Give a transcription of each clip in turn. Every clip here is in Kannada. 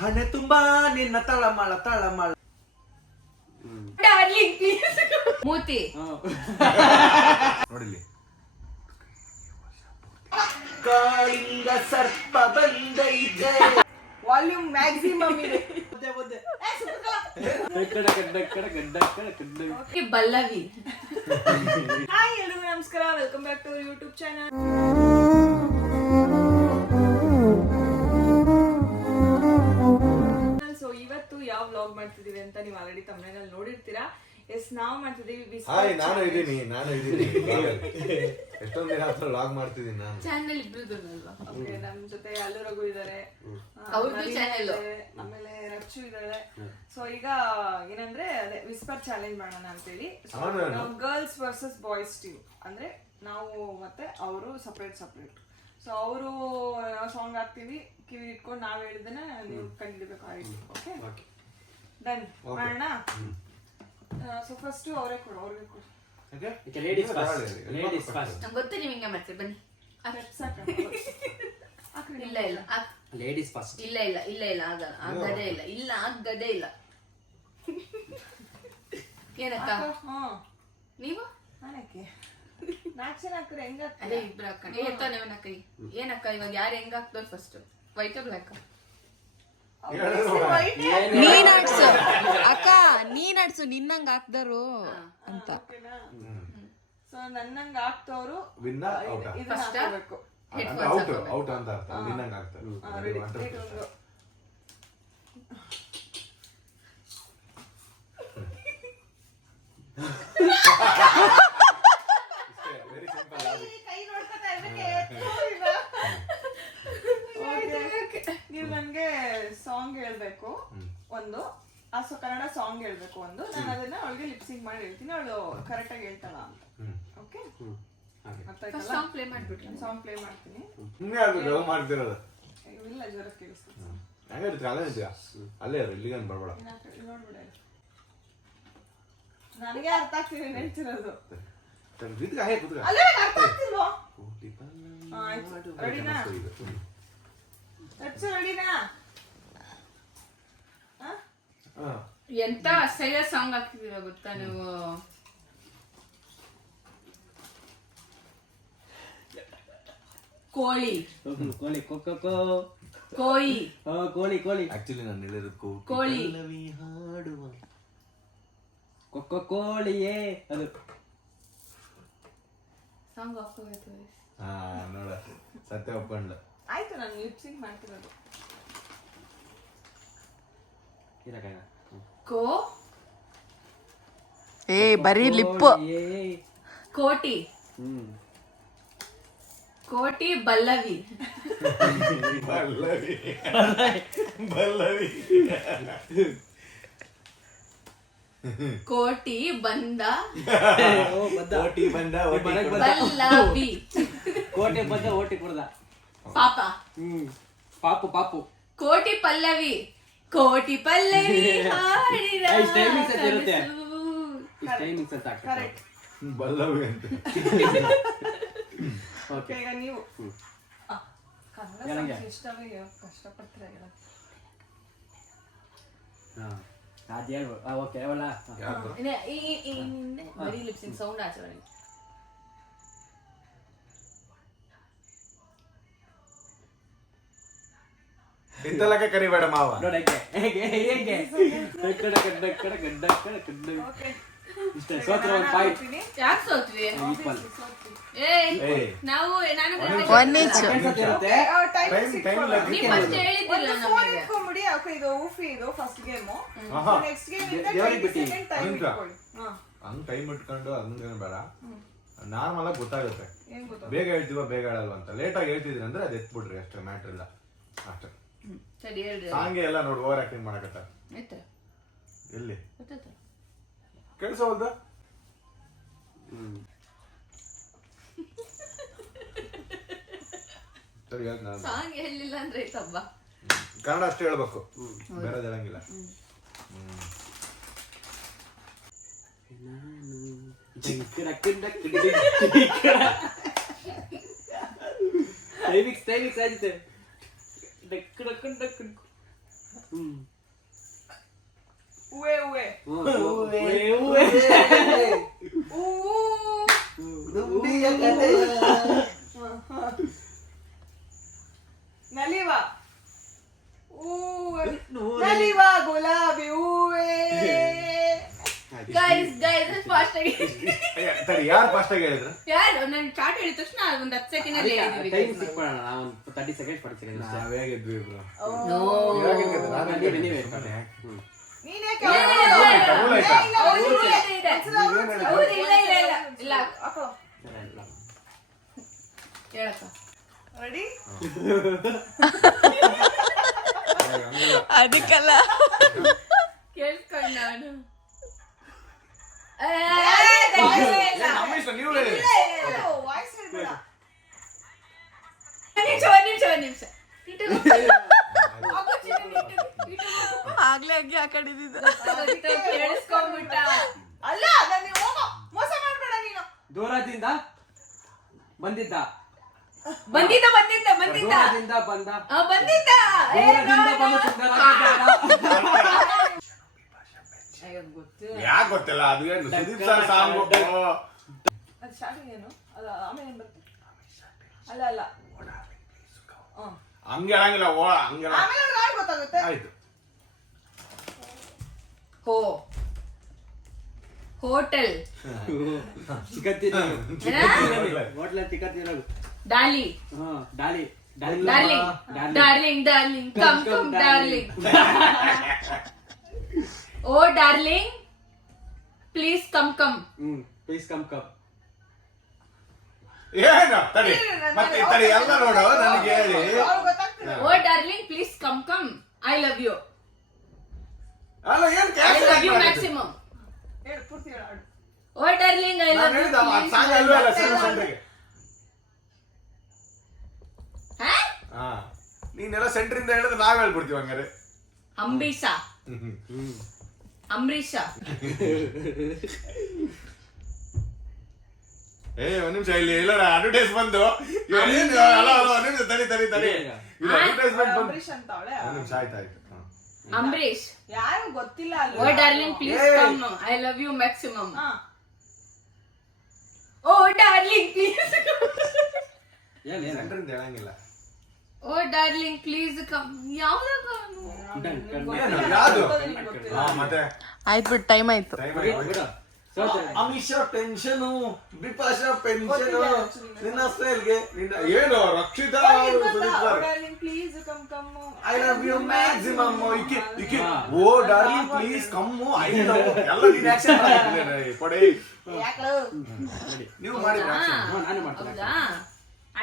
ಹಣೆ ತುಂಬಾ ನಿನ್ನ ತಳಮಳ ತಳಮಳ. ಮೂತಿ ನೋಡಿಲಿ. ಕಾಳಿಂಗ ಸರ್ಪ ಬಂದೈತೆ. ವಾಲ್ಯೂಮ್ ಮ್ಯಾಕ್ಸಿಮಮ್ ಇದೆ. ಬಲ್ಲವಿ. ಹಾಯ್ ಎಲ್ಲರಿಗೂ ನಮಸ್ಕಾರ, welcome back to YouTube channel. So ಇವತ್ತು ಯಾವ ವ್ಲಾಗ್ ಮಾಡ್ತಿದೀವಿ ಅಂತ ನೀವು ಆಲ್ರೆಡಿ ತಮ್ಮನೇಲಿ ನೋಡಿರ್ತೀರಾ. ಎಸ್, ನಾವು ಮಾಡ್ತಿದೀವಿ. ನಾನು ಇದೀನಿ ಎಷ್ಟೊಂದ್ ದಿನ ಹತ್ರ ಲಾಗ್ ಮಾಡ್ತಿದೀನಿ ನಾನು. ಚಾನೆಲ್ ಇಬ್ರುದಲ್ವಾ? ಓಕೆ, ನಮ್ ಜೊತೆ ಅಲ್ಲು ರಘು ಇದಾರೆ, ಆಮೇಲೆ ರಚ್ಚು ಇದಾಳೆ. ಸೊ ಈಗ ಏನಂದ್ರೆ ಅದೇ ವಿಸ್ಪರ್ ಚಾಲೆಂಜ್ ಮಾಡೋಣ ಅಂತೇಳಿ. ನಾವು ಗರ್ಲ್ಸ್ ವರ್ಸಸ್ ಬಾಯ್ಸ್ ಟೀಮ್, ಅಂದ್ರೆ ನಾವು ಮತ್ತೆ ಅವರು ಸಪ್ರೇಟ್. ಸೊ ಅವರು ಸಾಂಗ್ ಹಾಕ್ತಿವಿ, ಕಿವಿ ಇಟ್ಕೊಂಡು ನಾವ್ ಹೇಳಿದನ್ನ ನೀವು ಕಂಡಿಡ್ಬೇಕು. ಓಕೆ, ಡನ್ ಮಾಡೋಣ. ಸೊ ಫಸ್ಟ್ ಅವ್ರಿಗೆ ಕೊಡು. Ladies first. ನಂಗೆ ಗೊತ್ತು ನೀವು ಹಿಂಗೆ ಮಾಡ್ತೀರಿ, ಬನ್ನಿ. ಇಲ್ಲ ಲೇಡೀಸ್ ಫಸ್ಟ್. ಇಲ್ಲ ಆಗದೇ ಇಲ್ಲ. ಏನಕ್ಕ ನೀವು ನಾನಕ್ಕೆ ನಾಕ್ಷನ್ ಹಾಕ್ರೆ ಹೆಂಗ? ಅದೇ ಇಬ್ರು ಹಾಕೊಂಡು ಏನಕ್ಕ ಇವಾಗ ಯಾರು ಹೆಂಗ ಹಾಕ್ದವ್ರು ಫಸ್ಟ್? White black? ನೀನ್ ಅಡ್ಸು ನಿನ್ನಂಗ ಹಾಕ್ದರು ಅಂತ. ಸೊ ನನ್ನಂಗ ಹಾಕ್ತವ್ರು ವಿನ್ನ ಔಟ್ ಹಾಕ್ಬೇಕು. ಔಟ್ ಅಂತ ಅರ್ಥ. ವಿನ್ನಂಗ್ ಆಗ್ತಾರೆ. ನೀವು ನನ್ಗೆ ಸಾಂಗ್ ಹೇಳ್ಬೇಕು ಒಂದು, ಕನ್ನಡ ಸಾಂಗ್ ಹೇಳ್ಬೇಕು ಒಂದು. ನಾನು ಅದನ್ನ ಅವಳಿಗೆ ಲಿಪ್ಸಿಂಗ್ ಮಾಡಿ ಹೇಳ್ತೀನಿ, ಅವಳು ಕರೆಕ್ಟ್ ಆಗಿ ಹೇಳ್ತಾಳ ಅಂತ. ಓಕೆ, ಸಾಂಗ್ ಪ್ಲೇ ಮಾಡ್ಬಿಟ್ರೆ ಸಾಂಗ್ ಪ್ಲೇ ಮಾಡ್ತೀನಿ. ಮಾಡ್ತಿರೋದು ಇಲ್ಲ, ಜ್ವರ ಕೇಳಿಸ್ತೀನಿ. ಅಲ್ಲೇ ಇಲ್ಲಿಗೆ ಬರ್ಬೇಡ. ನೋಡ್ಬಿಡ, ನನಗೆ ಅರ್ಥ ಆಗ್ತಿದೆ ಹೇಳ್ತಿರೋದು. ಅಲ್ಲೇ ಅರ್ಥ ಆಗ್ತಿಲ್ವಾ? ರೆಡಿನಾ? ರೆಡಿನಾ? ಎಂತ ಅಸಹ್ಯ ಸಾಂಗ್ ಹಾಕ್ತಿದೀರ ಗೊತ್ತಾ ನೀವು? ಕೋಳಿ ಆಕ್ಚುಲಿ ನಾನು ಹೇಳಿರೋದು ಕೋಳಿ ಹಾಡುವ ಕೋಳಿಯೇ ಅದು ಸಾಂಗ್ ಆಫ್ ಆಗೋಯ್ತು. ನೋಡ, ಸತ್ಯ ಒಪ್ಕೊಂಡ್ಲ. ಆಯ್ತು, ನಾನು ಲಿಪ್ಸಿಂಗ್ ಮಾಡ್ತಿರೋದು. ಬರೀ ಲಿಪ್. ಕೋಟಿ ಬಲ್ಲವಿ. ಕೋಟಿ ಬಂದ ಬಲ್ಲವಿ. ಕೋಟೆ ಬಂದ ಓಟಿ ಕೊಡ್ದ ಪಾಪ. ಪಾಪು ಕೋಟಿ ಪಲ್ಲವಿ ಹಾಡಿದ ಕರೆಕ್ಟ್. ಬಲ್ಲವಿ ಅಂತ. ಓಕೆ, ಈಗ ನೀವು ಕನ್ನಡ ಇಷ್ಟವೇ ಕಷ್ಟಪಡ್ತೀರ. ಬರೀ ಲಿಪ್ಸಿಂಗ್ ಸೌಂಡ್ ಆಚರಣೆ. ಇಂತಲಕ್ಕೆ ಕರಿಬೇಡ ಮಾವ. ನೋಡಕ್ಕೆ ಹೇಗೆ ಸೋತ್ರ ಒಂದು ಪಾಯಿಂಟ್. ಯಾಕೆ ಸೋತ್ವಿ? ನಾವು ಇಟ್ಕೊಂಡ್ಬಿಡಿ. ಓಕೆ, ಇದು ಊಫಿ, ಇದು ಫಸ್ಟ್ ಗೇಮ್. ನೆಕ್ಸ್ಟ್ ಗೇಮ್ ಹಂಗ್ ಟೈಮ್ ಇಟ್ಕೊಂಡು ಹಂಗೇನು ಬೇಡ. ನಾರ್ಮಲ್ ಆಗಿ ಗೊತ್ತಾಗುತ್ತೆ. ಬೇಗ ಹೇಳ್ತೀವ ಬೇಗ ಹೇಳಲ್ವ ಅಂತ. ಲೇಟ್ ಆಗಿ ಹೇಳ್ತಿದ್ರಿ ಅಂದ್ರೆ ಅದ್ ಎತ್ಬಿಡ್ರಿ, ಅಷ್ಟೇ. ಮ್ಯಾಟ್ರ್ ಇಲ್ಲ ಅಷ್ಟೇ. ಸಾಂಗೆ ಎಲ್ಲ ನೋಡಿ ಓವರ್ ಆಕ್ಟಿಂಗ್ ಮಾಡಕತ್ತ. ಎಲ್ಲಿ ಕೇಳಿಸೋಲ್ದ? ಸರಿ, ಸಾಂಗ್ ಹೇಳಿಲ್ಲ ಅಂದ್ರೆ ಕನ್ನಡ ಅಷ್ಟೇ ಹೇಳ್ಬೇಕು, ಬೇರೆ ಹೇಳಂಗಿಲ್ಲ. ಟೈಮಿಕ್ಸ್ ಆಯ್ತು. ಉವೆ ಉವೆ ನಲಿವ ನಲಿವ ಗುಲಾಬಿ ಹೂವೇ. ಗೈಸ್ ಫಾಸ್ಟ್ ಆಗಿ ಸರಿ ಯಾರು ಫಾಸ್ಟ್ ಆಗಿ ಹೇಳಿದ್ರು? ಯಾರು ನಾನು ಚಾಟ್ ಹೇಳಿದ ತಕ್ಷಣ ಒಂದು 10 ಸೆಕೆಂಡ್ ಅಲ್ಲಿ ಹೇಳಿದ್ವಿ ಟೈಮ್ ಸಿಕ್ ಮಾಡೋಣ ನಾವು 30 ಸೆಕೆಂಡ್ 40 ಸೆಕೆಂಡ್ ಅಷ್ಟೇ. ನಾವೇ ಗೆದ್ವಿ ಬ್ರೋ. ನೀನೇ ರೂಲ್ ಆಯ್ತಾ? ಇಲ್ಲ ಹೇಳಕ್ಕ ರೆಡಿ ಅದಕ್ಕಲ್ಲ ಕೇಳ್ಕೊಂಡ್ ನಾನು ನಮ್ಮ ಇಷ್ಟ, ನೀವು ಹೇಳಿ. ವಾಯ್ಸ್ ಹೇಳ್ಬೇಡ. ಒಂದ್ ನಿಮಿಷ ಆಗ್ಲೇ ಆಗಿ ಆ ಕಡೆ ಕೇಳಿಸ್ಕೊಂಡ್ಬಿಟ್ಟ. ಅಲ್ಲ ನಾನು ಮೋಸ ಮಾಡ್ಬೇಡ ನೀನು. ದೂರದಿಂದ ಬಂದಿದ್ದ ಬಂದಿದ್ದ ದೂರದಿಂದ ಬಂದ ಬಂದಿದ್ದ ದೂರದಿಂದ ಬಂದು ಯಾಕೆ ಗೊತ್ತಿಲ್ಲ, ಅದು ಏನು ಸುದೀಪ್ ಸರ್ ಸಾಂಗ್. ಅದು ಸ್ಟಾರ್ಟಿಂಗ್ ಏನು ಅಲ್ಲ ಆಮೇಲೆ ಏನ್ ಬರುತ್ತೆ? ಅಲ್ಲ ಅಲ್ಲ ಹಂಗೆ ಹೇಳಂಗಿಲ್ಲ. ಹಂಗೆಲ್ಲ ಆಮೇಲೆ ಒಂದು ಹಾಡು ಗೊತ್ತಾಗುತ್ತೆ. ಆಯ್ತು. ಹೋಟೆಲ್ ಚಿಕನ್ ತಿನ್ನೋದು ಹೋಟ್ಲ ಚಿಕನ್ ತಿನ್ನೋದು dolly dolly darling darling come come darling oh darling please come come please come ಏನು ತಡಿ ಮತ್ತೆ ತಡಿ ಎಲ್ಲ ನೋಡು ನನಗೆ ಹೇಳಿ. ಅವ್ರು ಗೊತ್ತಾಗ್ತಿಲ್ಲ. Oh darling please come come I love you ಅಲ್ಲ ಏನ್ ಐ ಲವ್ ಯು ಮ್ಯಾಕ್ಸಿಮಮ್ ಹೇಳು ಪೂರ್ತಿ ಹೇಳು ಹಾಡು. Oh darling I love you song ಅಲ್ವೇ ಅಲ್ಲ ಸೆಂಟ್ರಿಗೆ. ಹಾ ನೀನೆಲ್ಲ ಸೆಂಟ್ರಿಂದ ಹೇಳಿದ್ರೆ ನಾವ್ ಹೇಳ್ಬಿಡ್ತೀವಿ ಹಂಗಾರೆ. ಅಂಬರೀಷ ಅಂಬರೀಷ ಒಂದ್ ನಿಮಿಷ ಇಲ್ಲಿ ಇಲ್ಲ ಅಡ್ವರ್ಟೈಸ್ ಬಂದು ಒಂದ್ ನಿಮಿಷ ತಡಿ ಅಡ್ವರ್ಟೈಸ್ಮೆಂಟ್ ಬಂದು ಅಂಬರೀಷ್ ಅಂತ ಅವಳೆ. ಒಂದ್ ನಿಮಿಷ ಆಯ್ತಾಯ್ತು. ಅಂಬರೀಷ್ ಯಾರು ಗೊತ್ತಿಲ್ಲ ಅಲ್ಲ. Oh darling please come I love you maximum oh darling please ಸೆಂಟ್ರಿಂದ ಹೇಳಂಗಿಲ್ಲ. ಓ ಡಾರ್ಲಿಂಗ್ ಪ್ಲೀಸ್ ಕಮ್ ಯಾವ್ದಾಗ ಯಾವ್ದು? ಮತ್ತೆ ಆಯ್ತು ಬಿಟ್ಟು ಟೈಮ್ ಆಯ್ತು. ಅಮಿಷಾ ಪೆನ್ಷನ್ ಬಿಪಾಶಾ ಪೆನ್ಷನ್ ನಿನ್ನ ಸ್ಟೈಲ್ಗೆ ಏನು Rakshita please come come I love you maximum ಇಕ್ಕೆ oh darling please come I love ಎಲ್ಲ ನೀನ್ ಆಕ್ಷನ್ ಕೊಡಿ. ನೀವು ಮಾಡಿ ನಾನು ಮಾಡ್ತೀನಿ. ಹೌದಾ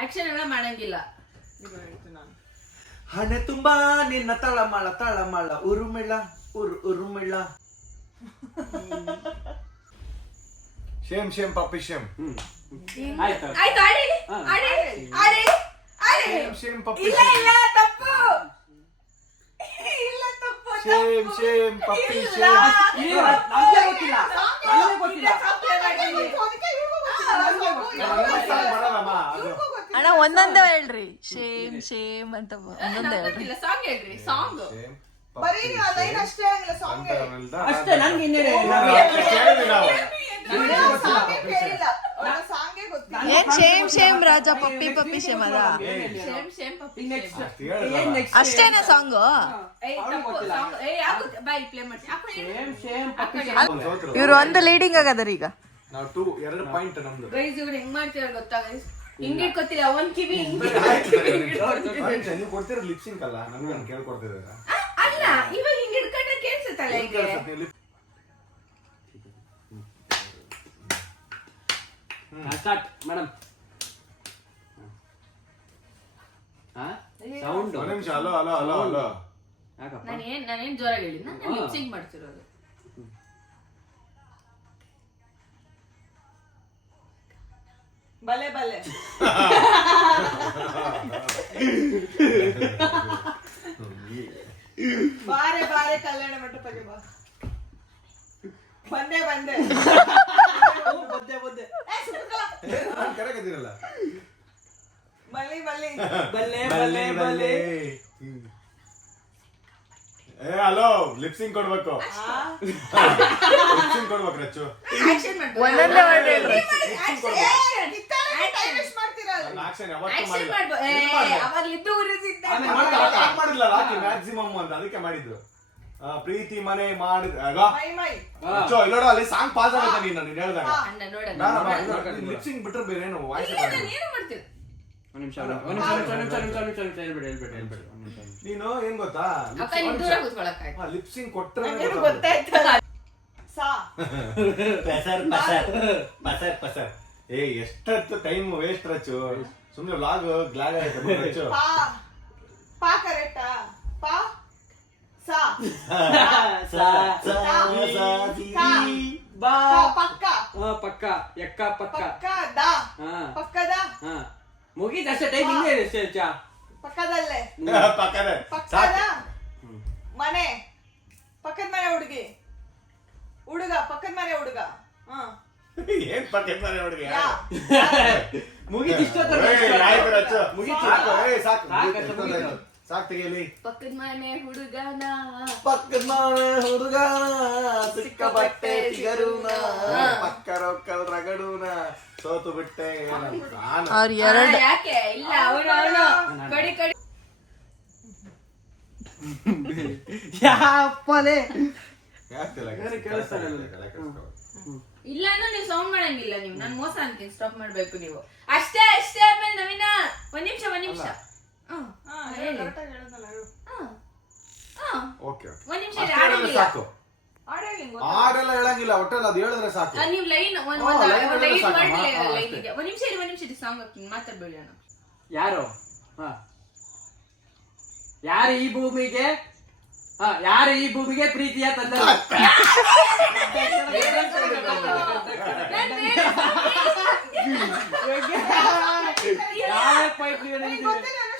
ಆಕ್ಷನ್ ಎಲ್ಲ ಮಾಡಂಗಿಲ್ಲ. ಹಣೆ ತುಂಬಾ ನಿನ್ನ ತಳಮಳ ಉರುಮಿಳ ಉರುಮಿಳ ಶೇಮ್ ಪಪ್ಪಿ ಶೇಮ್ ಆಯ್ತು ಆಯ್ತು ಆಡಿ ಶೇಮ್ ಪಪ್ಪಿ ಇಲ್ಲ ಇಲ್ಲ ತಪ್ಪು ಇಲ್ಲ ತಪ್ಪು ಶೇಮ್ ಪಪ್ಪಿ ಇಲ್ಲ. ಶೇಮ್. ನಮ್ಗೆ ಗೊತ್ತಿಲ್ಲ ಬರಲ್ಲಮ್ಮ ಅದು. ಅಣ್ಣ ಒಂದೊಂದೇ ಹೇಳ್ರಿ. ಶೇಮ್ ಅಂತ ಒಂದೊಂದೇ ಹೇಳ್ರಿ. ಗೊತ್ತಿಲ್ಲ ಸಾಂಗ್ ಹೇಳ್ರಿ ಸಾಂಗ್ ಶೇಮ್ ಬರೀ ಲೈನ್ ಅಷ್ಟೇ ಆಗಿಲ್ಲ ಸಾಂಗ್ ಅಷ್ಟೇ ನನ್ಗೆ ಇನ್ನೇನೆ ಕೇಳಿಲ್ಲ. ಸಾಂಗೇ ಗೊತ್ತಿಲ್ಲ. ಏನ್ ಶೇಮ್ ರಾಜ ಪಪ್ಪಿ ಶೇಮ್ ಅದ ಶೇಮ್ ಪಪ್ಪಿ ಅಷ್ಟೇನಾ ಸಾಂಗು? ತಪ್ಪು ಸಾಂಗ್ ಯಾಕೆ ಬೈ ಪ್ಲೇ ಮಾಡ್ತೀನಿ ಇವ್ರು ಒಂದು ಲೀಡಿಂಗ್ ಆಗದರ ಈಗ. ನಾವು 2 ಪಾಯಿಂಟ್ ನಮ್ದು. ಗೈಸ್ ಇವ್ರು ಹೆಂಗ್ ಮಾಡ್ತಿರೋ ಗೊತ್ತಾ ಗೈಸ್? ಹಿಂಗ್ ಇಟ್ಕೊತಿಲ್ಲ ಒಂದ್ ಕಿವಿ ಹಿಂಗ್ ನೀವು ಕೊಡ್ತಿರೋ ಲಿಪ್ಸಿಂಗ್ ಅಲ್ಲ ನಮ್ಗೆ ನಾನು ಕೇಳ್ಕೊಡ್ತಿದ್ದೀರಾ? ಅಲ್ಲ ಇವಾಗ ಹಿಂಗ್ ಇಟ್ಕೊಂಡ್ರೆ ಕೇಳಿಸುತ್ತಲ್ಲ ಈಗ ಸ್ಟಾರ್ಟ್ ಮೇಡಮ್. ಸೌಂಡ್ ಒಂದ್ ನಿಮಿಷ ಅಲೋ ಯಾಕಪ್ಪ ನಾನೇನ್ ಜೋರಾಗಿ ಹೇಳಿದ್ನ ನಾನು ಲಿಪ್ಸಿಂಗ್ ಮಾಡ್ತಿರೋದು. ಬಲೆ ಬಲೆ ಬಾರೆ ಬಾರೆ ಕಲ್ಯಾಣ ಮಂಟಪಕ್ಕೆ ಬಾ. ಬಂದೆ ಬಂದೆ ಕರೆಕತ್ತೀರಲ್ಲ ಬಲ್ಲಿ ಬಲ್ಲಿ ಬಲ್ಲೆ ಬಲ್ಲೆ ಬಲ್ಲೆ ಹಲೋ ಲಿಪ್ಸಿಂಗ್ ಕೊಡ್ಬೇಕು ಲಿಪ್ಸಿಂಗ್ ಕೊಡ್ಬೇಕು ರಚ್ಚು ಆಕ್ಷನ್ ಮಾಡ್ಬೇಕು ಒಂದೊಂದೇ ವರ್ಡ್ ಹೇಳ್ರಿ. ನನ್ನ ಆಕ್ಷನ್ ಯಾವತ್ತೂ ಆಕ್ಷನ್ ಮಾಡಿಲ್ಲ ಮಾಡ್ಬೇಕು ಅವಾಗ್ಲಿದ್ದು ಉರಿಸಿದ್ದ ಮಾಡಿಲ್ಲ ರಾಕಿ ಮ್ಯಾಕ್ಸಿಮಮ್ ಅಂತ ಅದಕ್ಕೆ ಮಾಡಿದ್ದು ಪ್ರೀತಿ ಮನೆ ಮಾಡಿದ ಇಲ್ಲೋಡ ಅಲ್ಲಿ ಸಾಂಗ್ ಪಾಸ್ ಆಗುತ್ತೆ ನೀನು ಹೇಳ್ದಾಗ ಅಣ್ಣ ನೋಡಲ್ಲ ಲಿಪ್ಸಿಂಗ್ ಬಿಟ್ರೆ ಬೇರೆ ಏನು ವಾಯ್ಸ್ ಏನು ಮಾಡ್ತೀವಿ ಒಂದ್ ನಿಮಿಷ ಹೇಳ್ಬೇಡಿ ನೀನು ಏನ್ ಗೊತ್ತಾ ಅಕ್ಕ ನೀನ್ ದೂರ ಕೂತ್ಕೊಳಕ್ಕಾಯ್ತು ಲಿಪ್ಸಿಂಗ್ ಕೊಟ್ರೆ ಗೊತ್ತಾಯ್ತಲ್ಲ ಸಾ ಪಸರ್ ಏ ಎಷ್ಟೊತ್ತು ಟೈಮ್ ವೇಸ್ಟ್ ರಚ್ಚು ಸುಮ್ನೆ ವ್ಲಾಗ್ ಗ್ಲಾಗ್ ಆಯ್ತು ರಚ್ಚು ಪಾ ಪಾ ಕರೆಕ್ಟಾ ಪಾ ಸಾ ಬಾ ಪಕ್ಕ ಪಕ್ಕ ಎಕ್ಕ ಪಕ್ಕ ಪಕ್ಕ ದಾ ಪಕ್ಕದ ಮುಗೀತಷ್ಟೇ ಟೈಮ್ ಹಿಂಗೆ ಇದೆ ಚಾ ಪಕ್ಕದಲ್ಲೇ ಪಕ್ಕದ ಪಕ್ಕದ ಮನೆ ಪಕ್ಕದ ಮನೆ ಹುಡುಗಿ ಹುಡುಗ ಪಕ್ಕದ ಮನೆ ಹುಡುಗ ಏನ್ ಪಕ್ಕದ ಮನೆ ಹುಡುಗಿ ಮುಗೀತು ಆಯ್ತು ರಚ್ಚು ಮುಗೀತು. ಸಾಕು ತೆಗಿಯಲಿ ಪಕ್ಕದ ಮನೆ ಹುಡುಗನ ಪಕ್ಕದ ಮನೆ ಹುಡುಗನ ಸಿಕ್ಕ ಬಟ್ಟೆ ತಿಗರುನ ಪಕ್ಕ ರೊಕ್ಕಲ್ ರಗಡುನ ಸೋತು ಬಿಟ್ಟೆ ನಾನು ಅವ್ರ ಎರಡು ಯಾಕೆ ಇಲ್ಲ ಅವನು ಕಡಿ ಕಡಿ ಯಾಪಲೆ ಇಲ್ಲ ಅಂದ್ರೆ ನೀವು ಸೌಂಡ್ ಮಾಡಂಗಿಲ್ಲ ನೀವು ನಾನು ಮೋಸ ಅಂತೀನಿ ಸ್ಟಾಪ್ ಮಾಡ್ಬೇಕು ನೀವು ಅಷ್ಟೇ ಅಷ್ಟೇ ಆಮೇಲೆ ನವೀನ ಒಂದ್ ನಿಮಿಷ ಓಕೆ ಒಂದ್ ನಿಮಿಷ ಸಾಕು ಹಾಡೆಲ್ಲ ಹೇಳಂಗಿಲ್ಲ ಒಟ್ಟಲ್ಲಿ ಅದು ಹೇಳಿದ್ರೆ ಸಾಕು ನೀವು ಲೈನ್ ಒಂದ್ line ಲೈನ್ ಸಾಕು. ಮಾಡಿ ಹಾ, ಲೈನ್ ಅಷ್ಟೇ. ಇದೆ ಒಂದ್ ನಿಮಿಷ ಇರಿ ಸಾಂಗ್ ಹಾಕ್ತೀನಿ ಮಾತಾಡ್ಬೇಡಿ ಅಣ್ಣ ಯಾರು ಯಾರು ಈ ಭೂಮಿಗೆ ಯಾರು ಈ ಭೂಮಿಗೆ ಪ್ರೀತಿಯ ತಂದ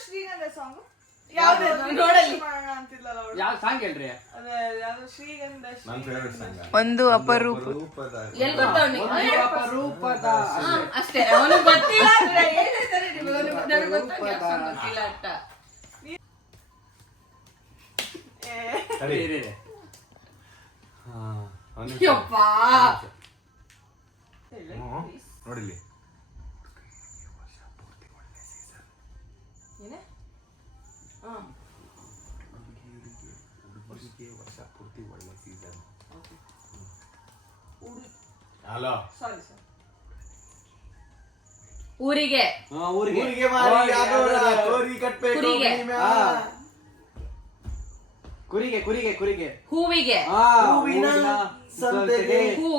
ಶ್ರೀಗಂಧ ಸಾಂಗ್ ನೋಡಲ್ಲಿ. ಯಾವ ಸಾಂಗ್ ಹೇಳ್ರಿ ಯಾವ್ದು ಶ್ರೀಗಂಧ ನನ್ನ ಫೇವರೇಟ್ ಸಾಂಗ್ ಒಂದು ಅಪರೂಪ ಎಲ್ ಗೊತ್ತವ್ನಿ ರೂಪದ ಅಷ್ಟೇ ಅವನು ಗೊತ್ತಿಲ್ಲ ಅಂದ್ರೆ ಏನ್ ಹೇಳ್ತಾರೆ ನೀವು ನನಗೆ ಗೊತ್ತಿಲ್ಲ ಅಂತ ಯಪ್ಪ ನೋಡಿಲಿ ಏನೇ ವರ್ಷ ಪೂರ್ತಿ ಒಳ್ಳೆ ಸೀಸನ್ ಹಲೋ ಸಾರಿ ಸರ್ ಊರಿಗೆ ಊರಿಗೆ ಊರಿಗೆ ಮಾರಿ ಆಗೋರ ಕೋರಿ ಕಟ್ಬೇಕು ಕುರಿಗೆ. ಭೂಮಿ ಮ್ಯಾಲ. ಕುರಿಗೆ ಕುರಿಗೆ ಕುರಿಗೆ ಹೂವಿಗೆ ಹೂವಿನ ಸಂತೆಗೆ ಹೂ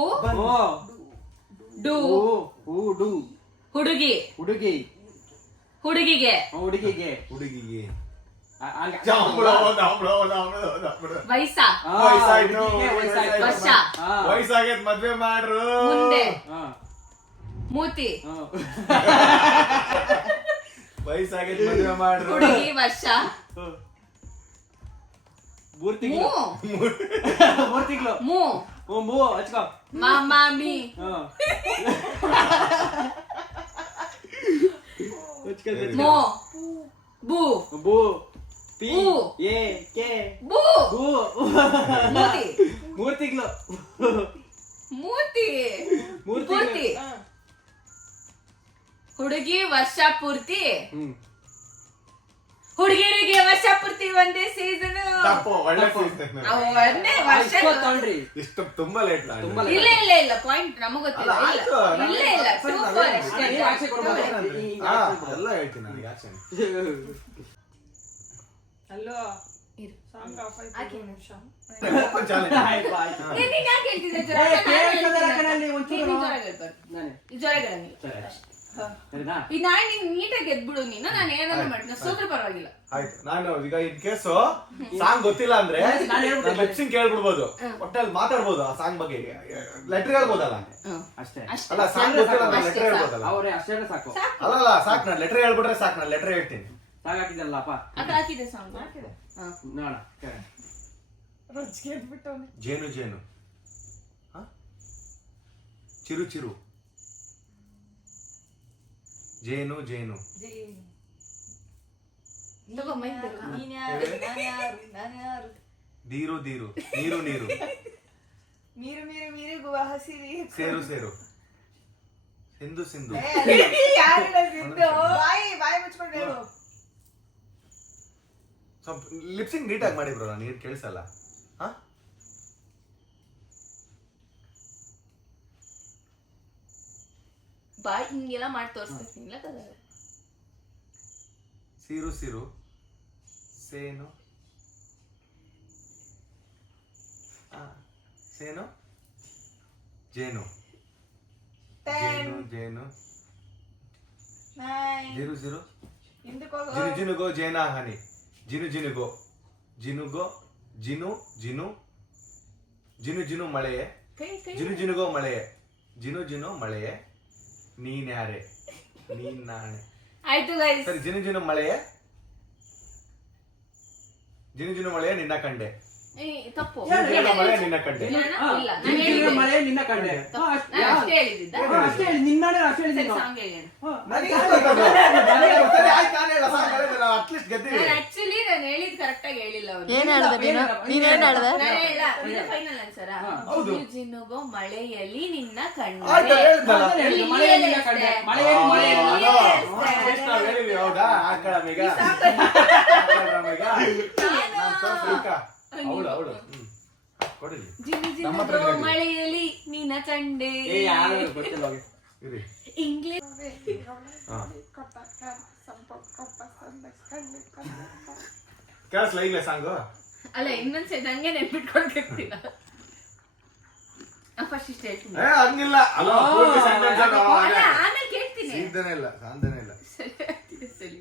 ಡು ಹೂಡು ಹುಡುಗಿ ಹುಡುಗಿ ಹುಡುಗಿಗೆ ಹುಡುಗಿಗೆ ಹುಡುಗಿಗೆ ಹಂಗ- ವಯಸ್ಸ ವಯಸ್ಸಾಯ್ತು, ವಯಸ್ಸಾಯ್ತು. ವರ್ಷ ವಯಸ್ಸಾಗೈತ್ ಮದ್ವೆ ಮಾಡ್ರು ಮುಂದೆ ಹಾ, ಮೂತಿ ಹಾ. ವಯಸ್ಸಾಗೈತ್ ಮದ್ವೆ ಮಾಡ್ರು ಹುಡುಗಿ ವರ್ಷ ಮೂರ್ ಮೂ ತಿಂಗಳು ಮೂರ್ ತಿಂಗಳು ಮೂ ಮೂ ಹಚ್ಕೋ ಮಾಮಿ ಹಾ. ಹಚ್ಕೊ, ಮೋ ಬೂ ಬೂ ಪಿ ಬೂ. ಎ ಕೆ ಬೂ ಬೂ ಮೂತಿ ಮೂರ್ ತಿಂಗಳು ಮೂತಿ ಮೂರ್ ಪೂರ್ತಿ ತಿಂಗಳು ಹುಡುಗಿ ವರ್ಷ ಪೂರ್ತಿ ಹ್ಮ್ ಹುಡುಗಿಯರಿಗೆ ವರ್ಷ ಪೂರ್ತಿ ಒಂದೇ ಸೀಸನ್ ತಪ್ಪು ಒಳ್ಳೆ season. ಒಂದೇ ವರ್ಷ ಇಷ್ಟೊತ್ತು ತಗೊಂಡ್ರಿ ಇಷ್ಟು ತುಂಬಾ ಲೇಟ್ ತುಂಬಾ late. ಇಲ್ಲ ಪಾಯಿಂಟ್ ನಮಗ್ ಗೊತ್ತಿಲ್ಲ ಅಲ್ಲ, ಇಲ್ಲ ಆಯ್ತು. ಇಲ್ಲ ನಾನು ಸೂಪರ್ ಅಲ್ಲ, ಅಷ್ಟೇ ನೀವು ಆಚೆ ಕೊಡ್ಬೋದು. ಎಲ್ಲ ಹೇಳ್ತೀನಿ ನನಗೆ ಆಕ್ಷನ್ ಅಲ್ಲೋ ಇರು. ಸಾಂಗ್ ಆಫ್ ಆಯ್ತು ಹಾಕಿ. 2 ನಿಮಿಷ ಓಪನ್ ಚಾಲೆಂಜ್ ಆಯ್ತು, ಆಯ್ತು. ನೀನ್ ಯಾಕೆ ಹೇಳ್ತಿದ್ದೆ ಏ, ಕೇಳ್ತದಲ್ಲ ಕಣಲ್ಲಿ ಒಂಚೂರು. ನಾನೇ. ಜ್ವರಗಳಂಗಿಲ್ಲ ಸರಿ. ಸರಿನಾ? ಈಗ ನಾಳೆ ನೀನ್ ನೀಟಾಗಿ ಗೆದ್ಬಿಡು ನೀನು ನಾನು ಏನಾದ್ರು ಮಾಡ್ತೀನಿ ಸೋತ್ರ ಪರವಾಗಿಲ್ಲ ಆಯ್ತು ನಾನು ಈಗ ಇನ್ ಕೇಸು ಸಾಂಗ್ ಗೊತ್ತಿಲ್ಲ ಅಂದ್ರೆ ನಾನು ಹೇಳ್ಬಿಡ್ತೀನಿ. ಲಿಪ್ಸಿಂಗ್ ಕೇಳ್ಬಿಡ್ಬೋದು ಒಟ್ಟಲ್ಲಿ ಮಾತಾಡ್ಬೋದು ಆ ಸಾಂಗ್ ಬಗ್ಗೆ ಲೆಟರ್ ಹೇಳ್ಬೋದಲ್ಲ ಅಷ್ಟೇ ಅಲ್ಲ ಸಾಂಗ್ ಗೊತ್ತಿಲ್ಲ ಅಂದ್ರೆ ಲೆಟರ್ ಹೇಳ್ಬೋದಲ್ಲ ಅವ್ರೆ ಅಷ್ಟೇ ಸಾಕು ಅಲ್ಲ ಸಾಕು ನಾನು ಲೆಟರ್ ಹೇಳ್ಬಿಟ್ರೆ ಸಾಕು ನಾನು ಲೆಟರ್ ಹೇಳ್ತೀನಿ ಸಾಕಾಕಿದಲ್ಲಪ್ಪ ಅದು ಹಾಕಿದೆ ಸಾಂಗ್ ನೋಡ ರುಚಿಗೆ ಎದ್ಬಿಟ್ಟವನೆ ಜೇನು ಜೇನು ಹ? ಚಿರು ಚಿರು ಜೇನು ಜೇನು ತಗೋ ಮೈಕ್ ಬೇಕಾ? ನೀನ್ ಯಾರು ನಾನು ಯಾರು ನಾನು ಯಾರು ದೀರು ದೀರು ನೀರು ನೀರು ಮೀರು ಮೀರು ಮೀರಿಗುವ ಹಸಿರಿ ಸೇರು ಸೇರು ಸಿಂಧು ಸಿಂಧು ಬಾಯಿ ಮುಚ್ಕೊಂಡು ಹೇಳು. ಸ್ವಲ್ಪ ಲಿಪ್ಸಿಂಗ್ ನೀಟಾಗಿ ಮಾಡಿ ಬ್ರೋ, ನೀರು ಕೇಳಿಸಲ್ಲ. ಹಾ ಬಾಯ್ ಹಿಂಗೆಲ್ಲ ಮಾಡಿ ತೋರಿಸ್ತೀನಿ. ಸೀರು ಸಿರು ಸೇನು ಸೇನು ಜೇನು ಜೇನು ಜೇನು ಜಿರು ಜಿರು ಜಿನು ಜಿನುಗೋ ಜೇನಾ ಹನಿ ಜಿನು ಜಿನುಗೋ ಜಿನುಗೋ ಜಿನು ಜಿನು ಜಿನು ಜಿನು ಮಳೆಯೇ ಜಿನು ಜಿನುಗೋ ಮಳೆಯೇ ಜಿನು ಜಿನು ಮಳೆಯೇ ನೀನ್ಯಾರೆ ನೀನ್ ನಾಣೆ. ಆಯ್ತು ಗೈಸ್. ಸರಿ, ಜಿನು ಜಿನು ಮಳೆಯೇ ಜಿನು ಜಿನು ಮಳೆಯೇ ನಿನ್ನ ಕಂಡೆ. ತಪ್ಪು. ಜಿನು ಜಿನು ಮಳೆಯೇ ನಿನ್ನ ಕಂಡೆ. ಇಲ್ಲ, ನಾನು ಜಿನು ಜಿನು ಹೇಳಿದ್ದೆ. ಮಳೆ ನಿನ್ನ ಕಂಡೆ. ನಾನು ಅಷ್ಟೇ ಹೇಳಿದ್ದ. ಅಷ್ಟೇ ಹೇಳಿ, ನಿನ್ನಾಣೆ ಅಷ್ಟೇ ಸರಿ, ಹೇಳಿದ್ದು. ಸಾಂಗ್ ಹೇಳಿ. ನನಗೆ ಗೊತ್ತಾಗೋದು. ಸರಿ, ಆಯ್ತು, ನಾನು ಹೇಳ ಸಾಂಗ್ ಹೇಳಿದ್ರೆ ನಾವು at least ಗೆದ್ದಿವಿ. ಆಕ್ಚುಲಿ ನಾನು ಹೇಳಿದ್ ಕರೆಕ್ಟ್ ಆಗಿ ಹೇಳಿಲ್ಲ ಅವ್ರು. ಏನ್ ಹೇಳ್ದೆ ನೀನು? ನೀನೇನ್ ಹೇಳ್ದೆ? ನಾನು ಹೇಳ ಫೈನಲ್ ಆನ್ಸರ್. ಹೌದು. ಜಿನುಗೋ ಮಳೆಯಲ್ಲಿ ನಿನ್ನ ಕಂಡೆ. ಆಯ್ತು, ಹೇಳ್ದಲ್ಲ. ಮಳೆ ನಿನ್ನ ಕಂಡೆ. ಮಳೆಯಲ್ಲಿ ಮಳೆಯಲ್ಲಿ ಅಲೋ, ಎಷ್ಟು ನಾವು ಹೇಳಿದ್ವಿ, ಹೌದಾ? ಹಾಕಳ ಮೇಘ. ಹಾಕಳ ಮೇಘ. ನಾನ್ ತೋರ್ಸ್ಬೇಕಾ? ಅವಳು ಕೊಡಿಲಿ. ಜಿನು ನಮ್ಮ ಹತ್ರ ಜಿನುಗೋ ಹೇಳಿ. ಮಳೆಯಲ್ಲಿ ನಿನ್ನ ಕಂಡೆ. ಏ ಯಾರು ಗೊತ್ತಿಲ್ಲ ಹೋಗಿ. ಇರಿ. ಇಂಗ್ಲಿಷ್ ಕೇಳಿಸ್ಲ ಈಗಲೇ ಸಾಂಗು? ಅಲ್ಲ, ಇನ್ನೊಂದ್ಸರಿ ನಂಗೆ ನೆನ್ಪಿಟ್ಕೊಳ್ತಿಲ್ಲ. ಫಸ್ಟ್ ಇಷ್ಟ ಹೇಳ್ತೀನಿ. ಹಂಗಿಲ್ಲ. ಅಲೋ, ಪೂರ್ತಿ sentence ಅದು ಅಲ್ಲ, ಆಮೇಲೆ ಕೇಳ್ತೀನಿ. ಸಾಂದನೆ ಇಲ್ಲ, ಸಾಂದನೆ ಇಲ್ಲ. ಸರಿ ಆಗ್ತಿದೆ, ಸರಿ.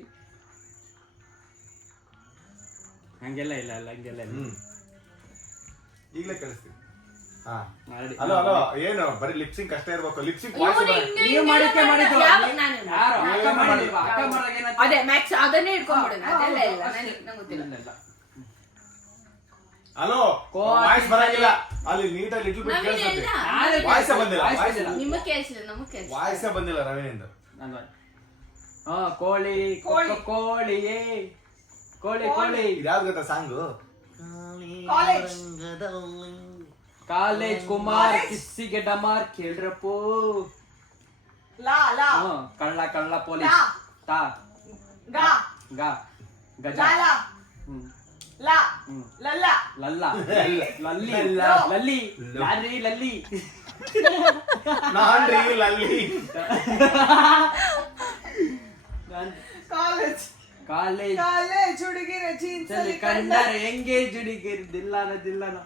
ಹಂಗೆಲ್ಲ ಇಲ್ಲ ಅಲ್ಲ ಹಂಗೆಲ್ಲ ಇಲ್ಲ. ಈಗಲೇ ಕೇಳಿಸ್ತೀನಿ. ಹಾ, ಮಾಡಿ. ಅಲೋ ಅಲೋ, ಏನು ಬರೀ ಲಿಪ್ಸಿಂಗ್ ಅಷ್ಟೇ ಇರ್ಬೇಕು? ಲಿಪ್ಸಿಂಗ್ ಇವ್ನು ವಾಯ್ಸ್ ಹಿಂಗೆ ನೀವು ಮಾಡಿದ್ಕೆ ಮಾಡಿದ್ದು. ಯಾವ- ನಾನು ಯಾರು? ಅಕ್ಕ ಮಾಡಿಲ್ವಾ? ಅಕ್ಕ ಮಾಡಿದಾಗ ಏನಾಯ್ತು? ಅದೇ ಮ್ಯಾಕ್ಸ್ ಅದನ್ನೇ ಇಟ್ಕೊಂಡ್ಬಿಡೋಣ. ಅದೆಲ್ಲ ಇಲ್ಲ, ನಂಗೆ ಗೊತ್ತಿಲ್ಲ. ಇಲ್ಲ, ಇಲ್ಲ. ಹಲೋ, ವಾಯ್ಸ್ ಬರಂಗಿಲ್ಲ ಅಲ್ಲಿ. ನೀಟಾಗಿ ಲಿಟಲ್ ಬಿಟ್ ನವೀನ್ ಕೇಳಿಸುತ್ತೆ. ಹೇಳ್ದ? ವಾಯ್ಸೇ ಬಂದಿಲ್ಲ. ವಾಯ್ಸ್ ಬಂದಿಲ್ಲ. ನಿಮಗೆ ಕೇಳಿಸಿಲ್ಲ, ನಮಗೆ ಕೇಳಿಸಿಲ್ಲ. ವಾಯ್ಸೇ ಬಂದಿಲ್ಲ ರವೀನಿಂದ. ಕೋಳಿ ಕೋಳಿ. ಕೋಳಿಯೇ ಕೋಳಿ ಕೋಳಿ. ಇದ್ಯಾವ್ದು ಗೊತ್ತಾ ಸಾಂಗು? ಕಾಲೇಜ್ ಕಾಲೇಜ್ ಕುಮಾರ್ ಕಿಸ್ಸಿಗೆ ಡಮಾರ್ ಕೇಳ್ರಪ್ಪೋ. ಲಾ ಲಾ ಕಳ್ಳ ಕಳ್ಳ ಪೊಲೀಸ್. ತಾ. ತಾ ಗಾ ಗಾ ಗಜ. ಲಾಲ ಹ್ಮ್. ಲಾ ಹ್ಮ್. ಲಲ್ಲ ಲಲ್ಲ ಲಲ್ಲಿ ಲಲ್ಲಿ ಯಾರ್ರೀ ಲಲ್ಲಿ? ನಾನ್ರಿ ಲಲ್ಲಿ. ಕಾಲೇಜ್ ಕಾಲೇಜ್ ಕಾಲೇಜ್ ಹುಡುಗಿರ ಜೀನ್ಸ್ ಅಲ್ಲಿ ಕಂಡರೆ ಹೆಂಗೆ ಜುಡಿಗಿರ್ ದಿಲ್ಲಾನ ದಿಲ್ಲಾನ.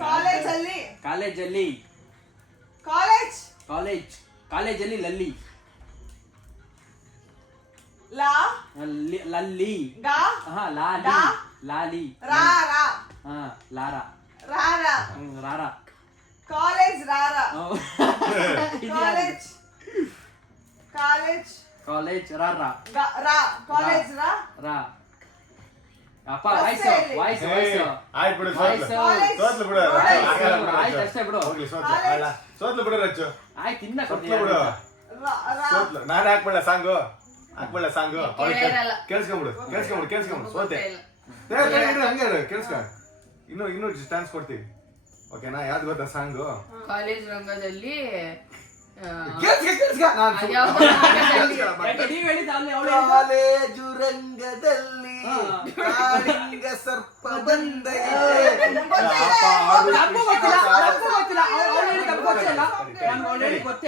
ಕಾಲೇಜಲ್ಲಿ ಕಾಲೇಜಲ್ಲಿ ಕಾಲೇಜ್ ಕಾಲೇಜಲ್ಲಿ ಲಲ್ಲಿ ಲಾ ಲಲ್ಲಿ. ಗಾ ಹಾ ಲಾಲಿ ಡಾ. ಲಾಲಿ. ರಾ ರಾ ಹಾ ಲಾರ. ರಾ ರಾ ರಾರ. ಕಾಲೇಜ್ ರಾ ರಾ ಹ್ಮ್. ಕಾಲೇಜ್ ಕಾಲೇಜ್ ಕಾಲೇಜ್ ರಾರ ರಾ ಕಾಲೇಜ್ ರಾ ರಾ. ಅಪ್ಪ ವಾಯ್ಸ್ ವಾಯ್ಸ್ ವಾಯ್ಸ್ ಆಯ್ತು ಬಿಡು, ವಾಯ್ಸ್. ಸೋತ್ಲು ಬಿಡು. ಆಯ್ತು ಅಷ್ಟೇ ಬಿಡು. ಹೋಗ್ಲಿ, ಸೋತ್ಲು. ಅಲ್ಲ, ಸೋತ್ಲು ಬಿಡು ರಚ್ಚು. ಆಯ್ತು ಇನ್ನ ಸೋತ್ಲು ಬಿಡು. ಸೋತ್ಲು. ನಾನೇ ಹಾಕ್ಬೇಡ ಸಾಂಗು, ಹಾಕ್ಬೇಡ ಸಾಂಗು. ಕೇಳಲ್ಲ. ಕೇಳಿಸ್ಕೊಂಬಿಡು, ಸೋತೆ. ಹಂಗೆ ಕೇಳಿಸ್ಕೊ. ಇನ್ನೂ ಚಾನ್ಸ್ ಕೊಡ್ತೀವಿ, ಓಕೆನಾ? ಯಾವ್ದು ಗೊತ್ತಾ ಸಾಂಗು? ಕಾಲೇಜ್ ರಂಗದಲ್ಲಿ ಕೇಳಿಸ್ಕೊ. ನಾನು ಅದ್ಯಾವ್ದೋ ರಂಗದಲ್ಲಿ. ಯಾಕೆ ನೀವ್ ಹೇಳಿದ್ದು ಅಲ್ಲಿ ಅವಳು ಕಾಲೇಜು ರಂಗದಲ್ಲಿ ಕಾಳಿಂಗ ಸರ್ಪ ಬಂದ